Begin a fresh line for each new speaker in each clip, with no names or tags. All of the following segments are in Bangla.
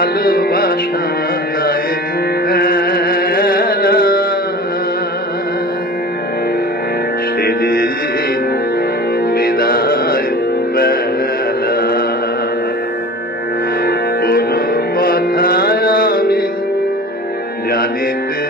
ভালোবাসায় সেদিন বিদায় বেলা। কোনো কথা আমি জানিতে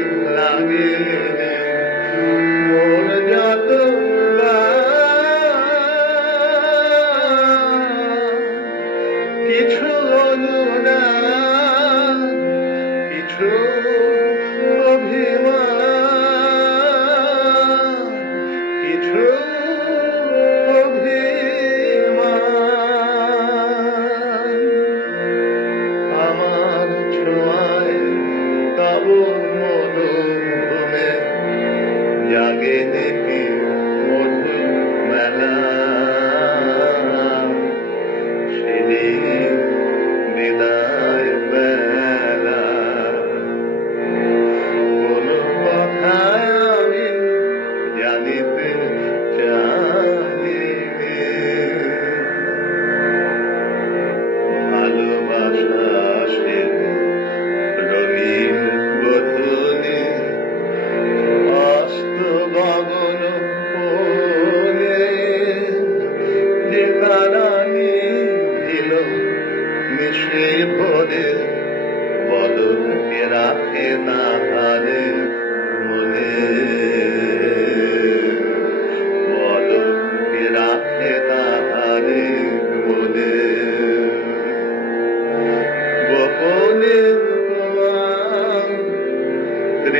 Hallelujah.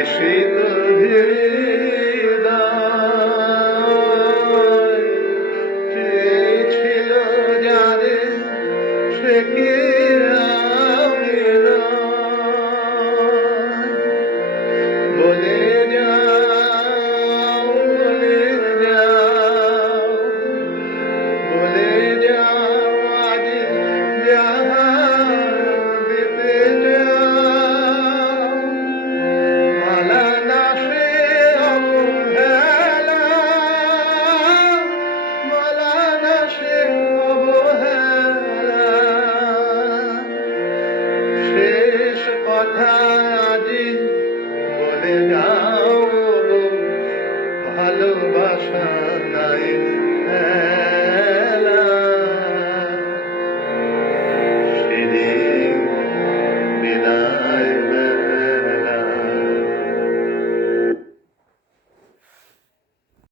Krishna. Krishna.